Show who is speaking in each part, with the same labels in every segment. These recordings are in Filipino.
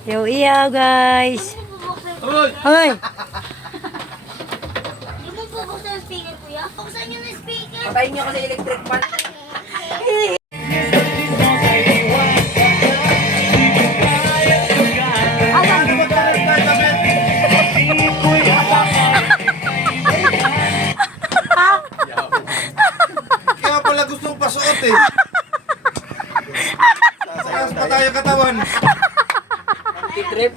Speaker 1: Yo, iyaw guys.
Speaker 2: Hoy!
Speaker 1: Hoy!
Speaker 3: Yung mo bubuksan yung speaker, kuya? Buksan niyo ng speaker!
Speaker 4: Patayin niyo kasi electric fan.
Speaker 2: Kaya pala gustong pasuot eh. Sasayas pa tayo katawan.
Speaker 4: Anti-trip.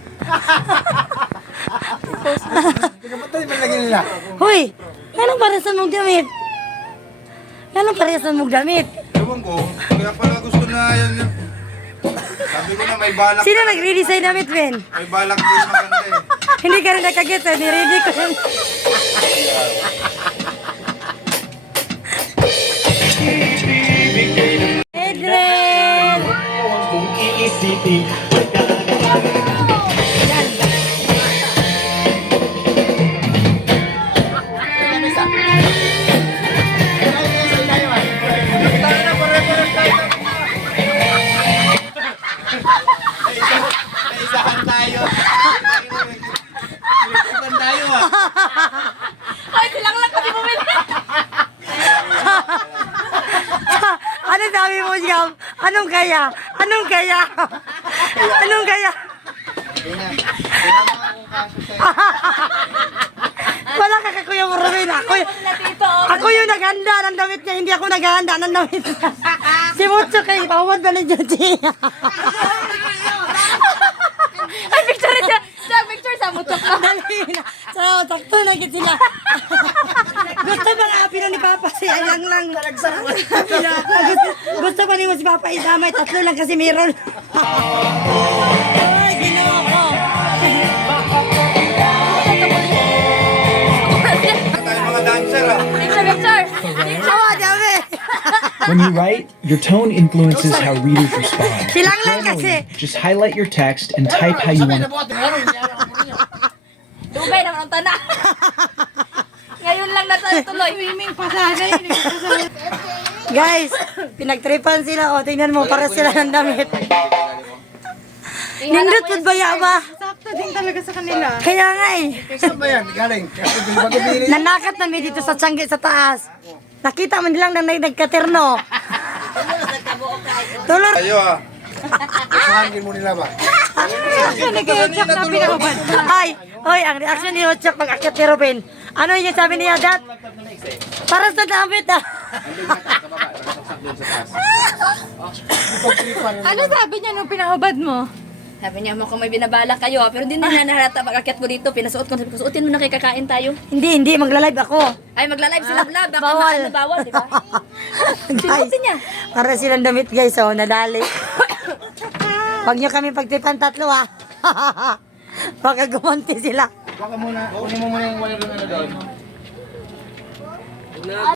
Speaker 2: Pinapatay ba lagi nila?
Speaker 1: Hoy! Anong paresan mong damit? Anong paresan mong damit?
Speaker 2: Ewan ko. Kaya pala gusto na yan. Sabi ko na may balak.
Speaker 1: Sino nag-redesign damit, Ben?
Speaker 2: May balak din maganda eh.
Speaker 1: Hindi ka rin nakagets eh. Niready ko yun. Edren!
Speaker 2: Naisahan tayo. Naisahan tayo ah.
Speaker 3: Ay, silang lang kasi bumili!
Speaker 1: Ano sabi mo, Jam? Anong kaya? Anong kaya? Anong kaya? Wala ka Kuya Marvin. Ako yung naghanda ng damit niya. Hindi ako naghanda ng damit niya. Si Mucho kay Pawad ba ni Joji?
Speaker 3: Ay, picture siya! Siya, picture sa mutok ka!
Speaker 1: So, sakto na git sila. Gusto ba nga apino ni Papa? Si Ayang lang. Gusto pa ni mo si Papa isama. Tatlo lang kasi meron. Ay, ginawa ko.
Speaker 2: Tayo mga dancer ah.
Speaker 3: Picture!
Speaker 1: Oh, dami.
Speaker 5: When you write, your tone influences how readers respond.
Speaker 1: Silang lang kasi.
Speaker 5: Just highlight your text and type how you want it.
Speaker 3: Dugay naman ang tana! Ngayon lang natuloy. Swimming pa sana.
Speaker 1: Guys, pinagtripan sila. O, tingnan mo, para sila ng damit. Nindot po ba ba?
Speaker 6: Sakto din talaga sa kanila.
Speaker 1: Kaya nga eh.
Speaker 2: Saan ba yan? Galing. Kasi magabili.
Speaker 1: Nanakat na dito sa Tiangge sa taas. Nakita mo nilang nang nagkaterno. Tulor.
Speaker 2: Tayo ah. Isahangin mo nila ba?
Speaker 6: Nag-check na pinakabad.
Speaker 1: Ay, hoy, ang reaction ni Ochak pag akyat ni Robin. Ano yung sabi niya, Dad? Para sa damit ah.
Speaker 6: Ano sabi niya nung pinakabad mo?
Speaker 3: Sabi niya mo kung may binabalak kayo, pero hindi na niya nahalata pag-akyat ko dito. Pinasuot ko, sabi ko, suotin mo na kay kakain tayo.
Speaker 1: Hindi, magla-live ako.
Speaker 3: Ay, magla-live sila vlog. Baka
Speaker 1: Bawal.
Speaker 3: bawal, di ba?
Speaker 1: Guys,
Speaker 3: Sinuotin niya.
Speaker 1: para silang damit guys, oh, nadali. Huwag niyo kami pagtipan tatlo ah. Baka gumanti sila.
Speaker 2: Baka muna, kunin mo muna yung wire na doon.